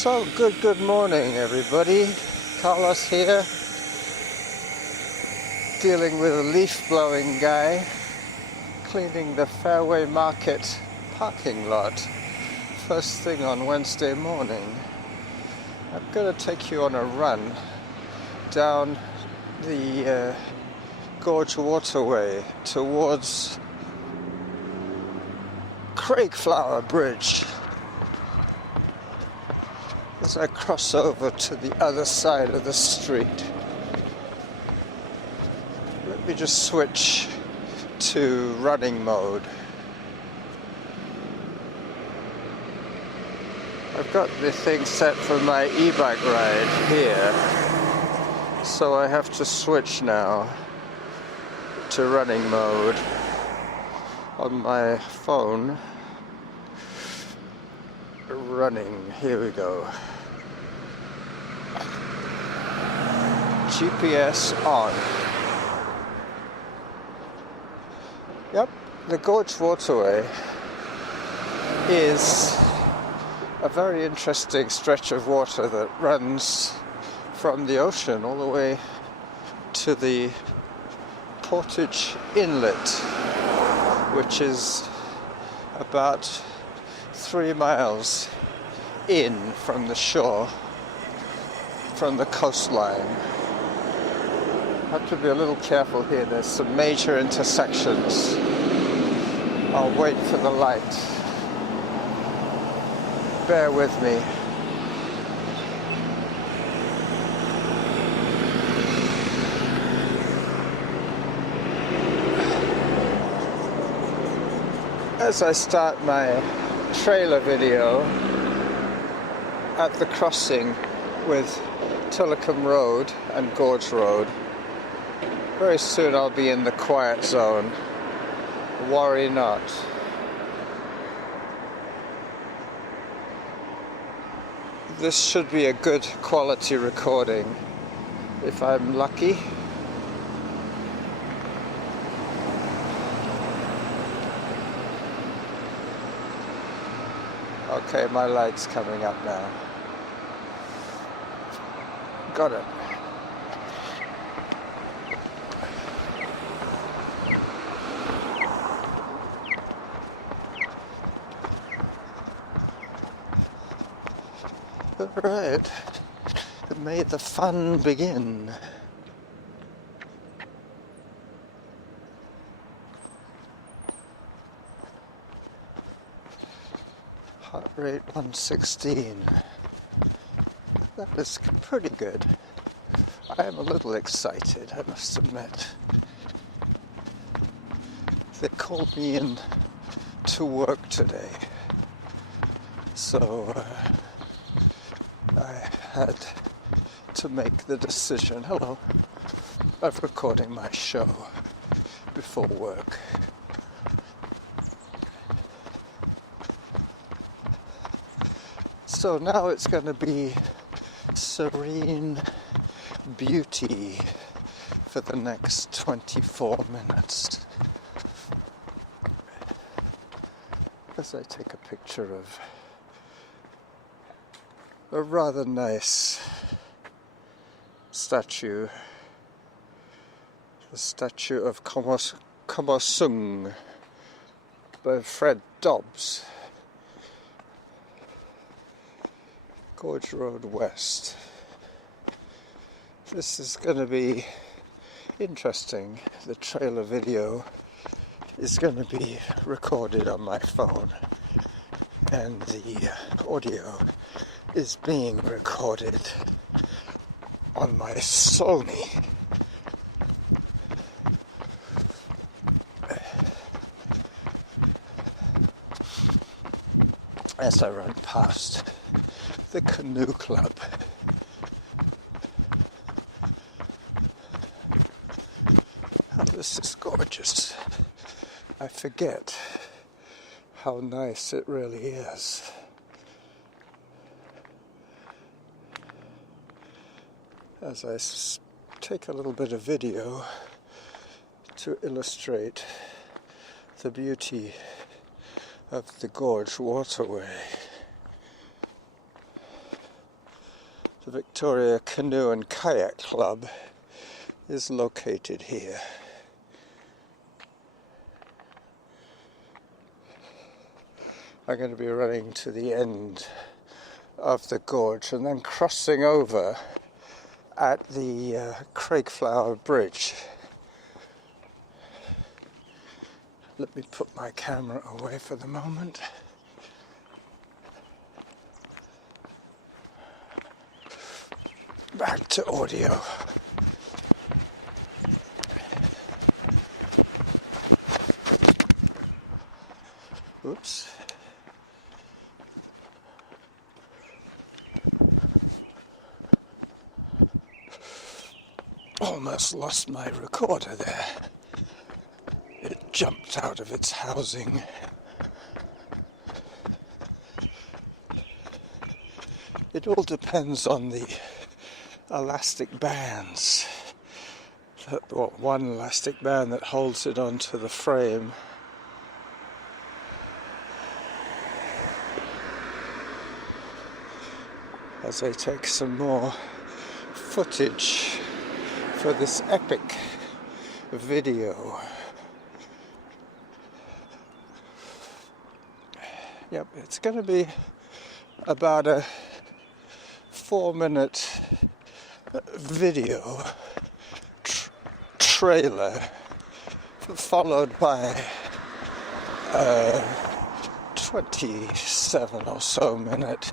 So, good morning everybody. Carlos here, dealing with a leaf blowing guy, cleaning the Fairway Market parking lot. First thing on Wednesday morning. I'm going to take you on a run down the Gorge Waterway towards Craigflower Bridge as I cross over to the other side of the street. Let me just switch to running mode. I've got the thing set for my e-bike ride here, so I have to switch now to running mode on my phone. Running, here we go. GPS on. Yep, the Gorge Waterway is a very interesting stretch of water that runs from the ocean all the way to the Portage Inlet, which is about 3 miles in from the shore, from the coastline. I have to be a little careful here. There's some major intersections. I'll wait for the light. Bear with me. As I start my trailer video at the crossing with Tillicum Road and Gorge Road, very soon I'll be in the quiet zone. Worry not. This should be a good quality recording if I'm lucky. Okay, my light's coming up now. Got it. All right. May the fun begin. Heart rate 116. That is pretty good. I am a little excited, I must admit. They called me in to work today, so I had to make the decision, of recording my show before work. So now it's going to be serene beauty for the next 24 minutes. As I take a picture of a rather nice statue, the statue of Komosung by Fred Dobbs. Gorge Road West. This is going to be interesting. The trailer video is going to be recorded on my phone, and the audio is being recorded on my Sony. As I run past the canoe club. Oh, this is gorgeous. I forget how nice it really is. As I take a little bit of video to illustrate the beauty of the Gorge Waterway. The Victoria Canoe and Kayak Club is located here. I'm going to be running to the end of the gorge and then crossing over at the Craigflower Bridge. Let me put my camera away for the moment. Back to audio. Oops. Almost lost my recorder there. It jumped out of its housing. It all depends on the elastic bands. One elastic band that holds it onto the frame. As I take some more footage for this epic video. Yep, it's going to be about a 4-minute video trailer followed by a 27 or so minute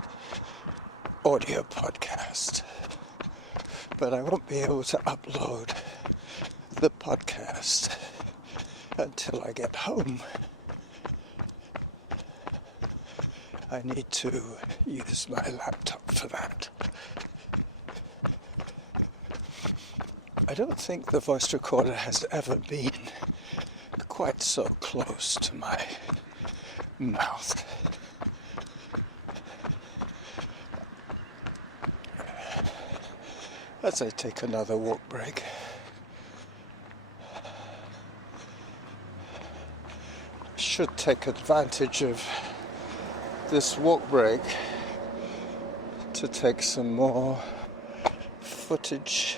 audio podcast. But I won't be able to upload the podcast until I get home. I need to use my laptop for that. I don't think the voice recorder has ever been quite so close to my mouth. As I take another walk break. I should take advantage of this walk break to take some more footage.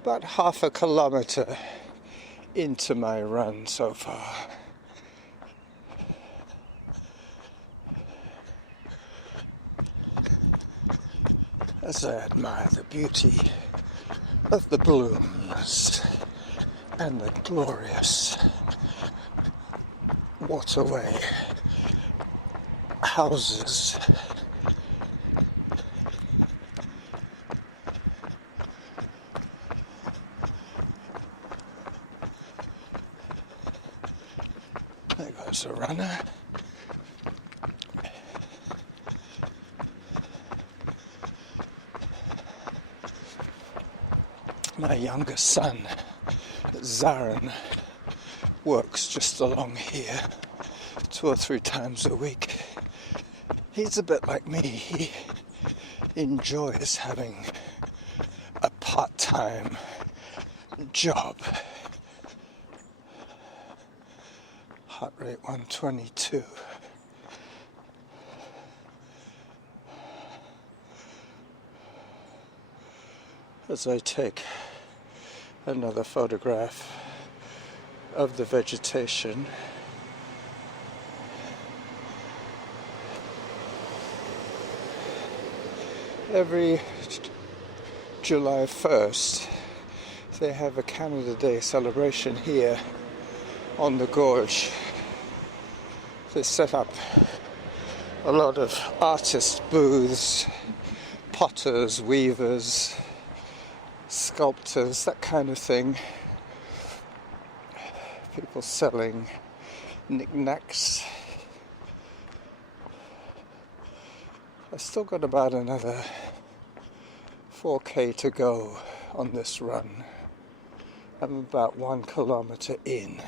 About half a kilometre into my run so far. As I admire the beauty of the blooms and the glorious waterway houses. There goes a runner. My youngest son, Zarin, works just along here 2 or 3 times a week. He's a bit like me. He enjoys having a part-time job. Heart rate 122. As I take another photograph of the vegetation. Every July 1st, they have a Canada Day celebration here on the gorge. They set up a lot of artist booths, potters, weavers, sculptors, that kind of thing. People selling knickknacks. I've still got about another 4K to go on this run. I'm about 1 kilometre in.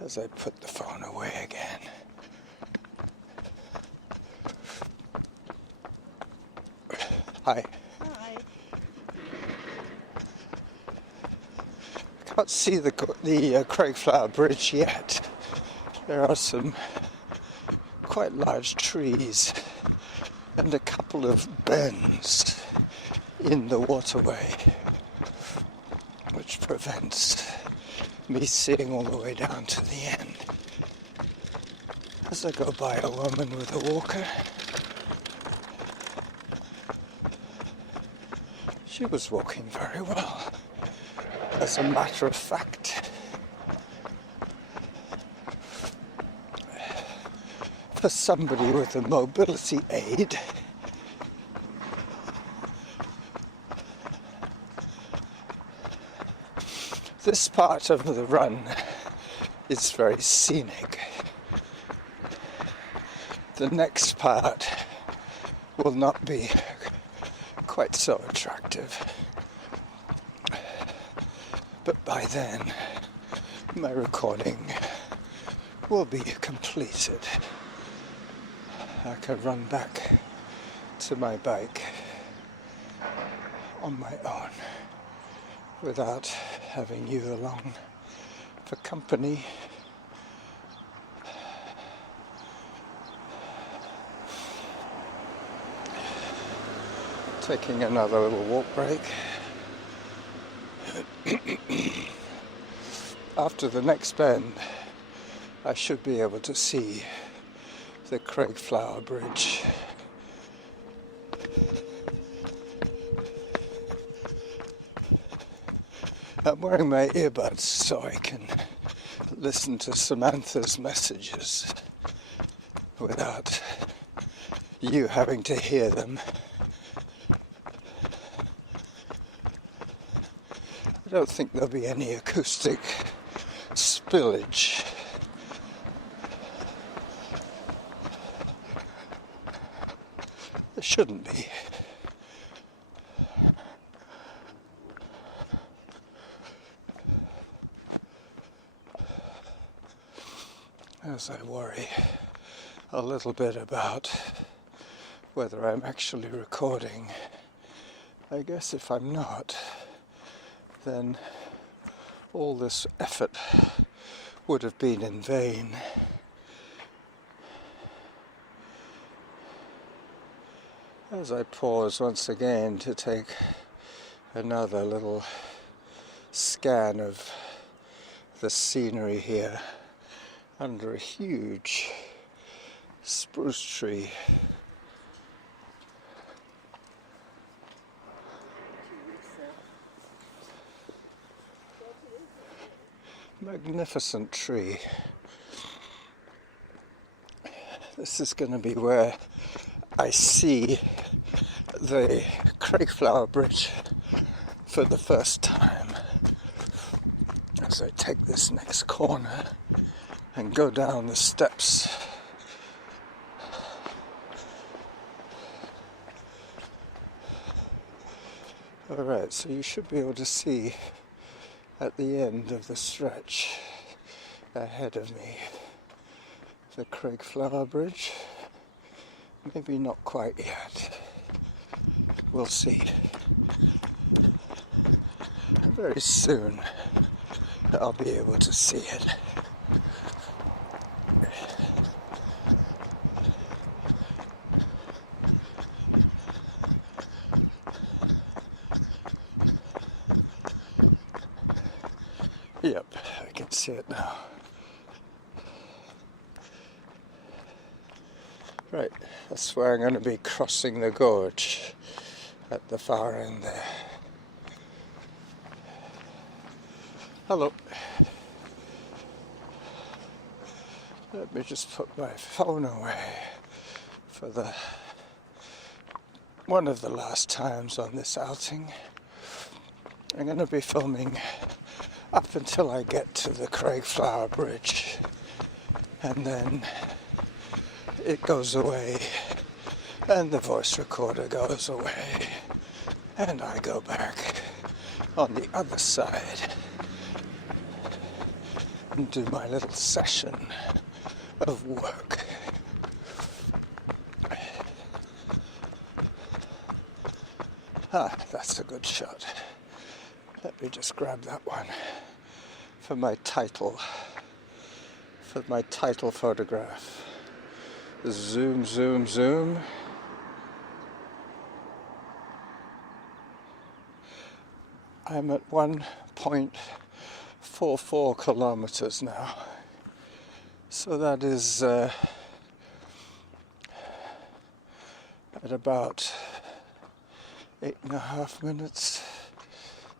As I put the phone away again. Hi. Hi. can't see the Craigflower Bridge yet. There are some quite large trees and a couple of bends in the waterway, which prevents me seeing all the way down to the end. As I go by a woman with a walker, she was walking very well. As a matter of fact, for somebody with a mobility aid, this part of the run is very scenic. The next part will not be quite so attractive. But by then, my recording will be completed. I can run back to my bike on my own without having you along for company. Taking another little walk break. After the next bend, I should be able to see the Craigflower Bridge. I'm wearing my earbuds so I can listen to Samantha's messages without you having to hear them. I don't think there'll be any acoustic spillage. There shouldn't be. As I worry a little bit about whether I'm actually recording, I guess if I'm not, then all this effort would have been in vain. As I pause once again to take another little scan of the scenery here under a huge spruce tree. Magnificent tree. This is going to be where I see the Craigflower Bridge for the first time. As I take this next corner and go down the steps. Alright, so you should be able to see at the end of the stretch ahead of me the Craigflower Bridge. Maybe not quite yet. We'll see. Very soon I'll be able to see it. Yep, I can see it now. Right, that's where I'm going to be crossing the gorge at the far end there. Hello. Let me just put my phone away for one of the last times on this outing. I'm going to be filming up until I get to the Craigflower Bridge, and then it goes away and the voice recorder goes away and I go back on the other side and do my little session of work. Ah, that's a good shot. Let me just grab that one for my title photograph. Zoom, zoom, zoom. I'm at 1.44 kilometers now. So that is at about 8.5 minutes.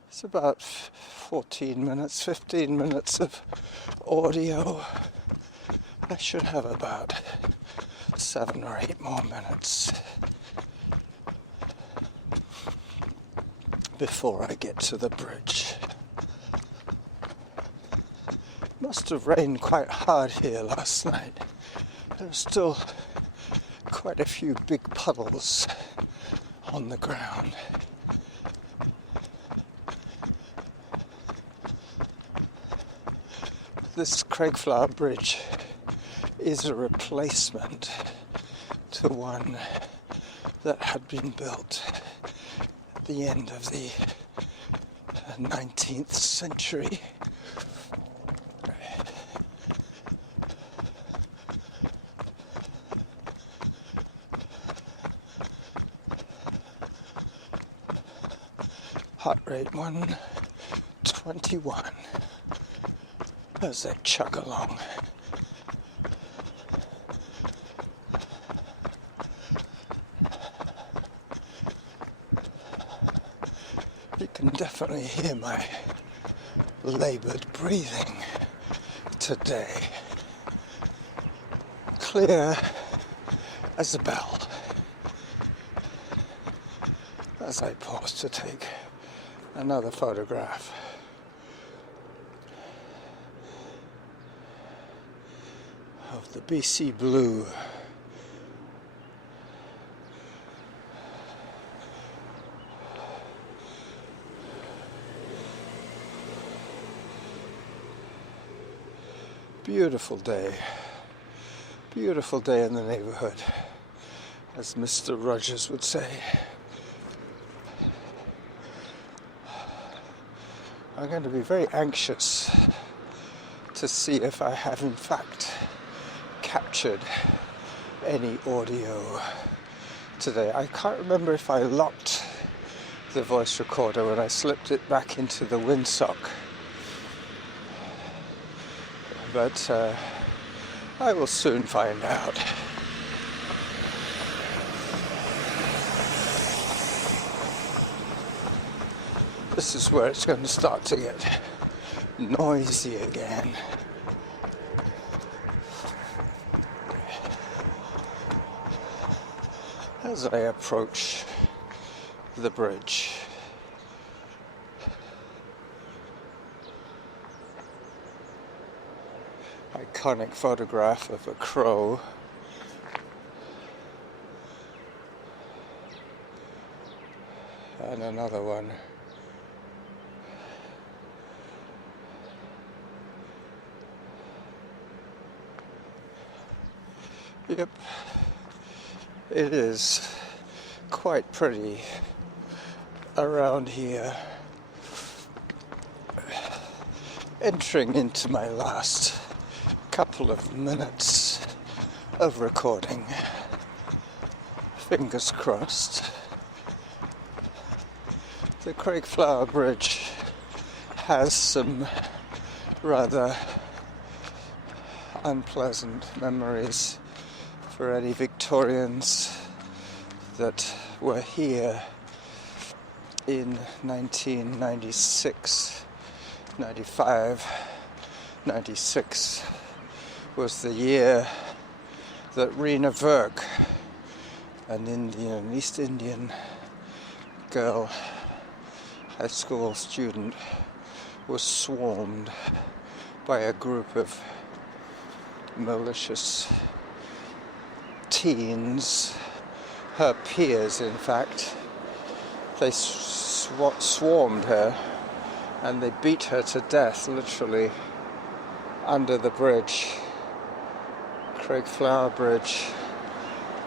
It's about 15 minutes of audio. I should have about 7 or 8 more minutes before I get to the bridge. Must have rained quite hard here last night. There are still quite a few big puddles on the ground. This Craigflower Bridge is a replacement to one that had been built at the end of the 19th century. Heart rate 121 as they chug along. You can definitely hear my labored breathing today. Clear as a bell. As I pause to take another photograph. Of the BC blue. Beautiful day in the neighborhood, as Mr. Rogers would say. I'm going to be very anxious to see if I have in fact captured any audio today. I can't remember if I locked the voice recorder when I slipped it back into the windsock, but I will soon find out. This is where it's going to start to get noisy again. As I approach the bridge. Iconic photograph of a crow. And another one. Yep, it is quite pretty around here. Entering into my last couple of minutes of recording. Fingers crossed. The Craigflower Bridge has some rather unpleasant memories for any Victorians that were here in 1996, 95, 96 was the year that Rena Virk, an East Indian girl, high school student, was swarmed by a group of malicious teens, her peers in fact. They swarmed her and they beat her to death, literally, under the bridge. Craigflower Bridge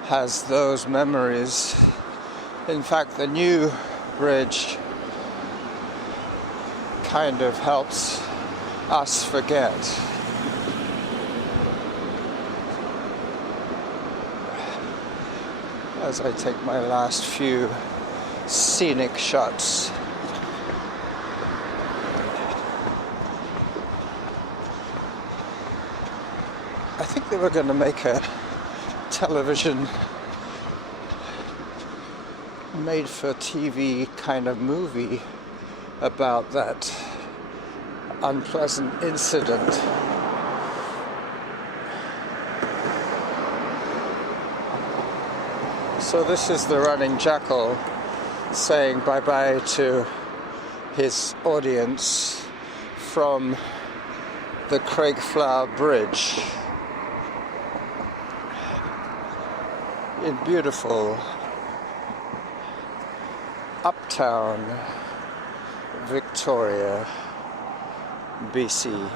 has those memories. In fact, the new bridge kind of helps us forget. As I take my last few scenic shots. I think they were going to make a television made for TV kind of movie about that unpleasant incident. So this is the running jackal saying bye-bye to his audience from the Craigflower Bridge in beautiful uptown Victoria, BC.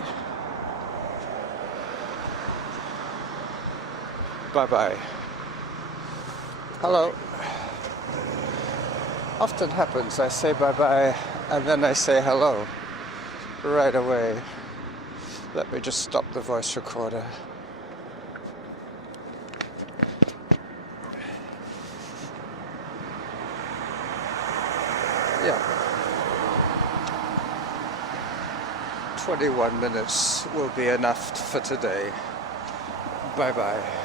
Bye-bye. Hello. Often happens, I say bye-bye and then I say hello right away. Let me just stop the voice recorder. Yeah. 21 minutes will be enough for today. Bye-bye.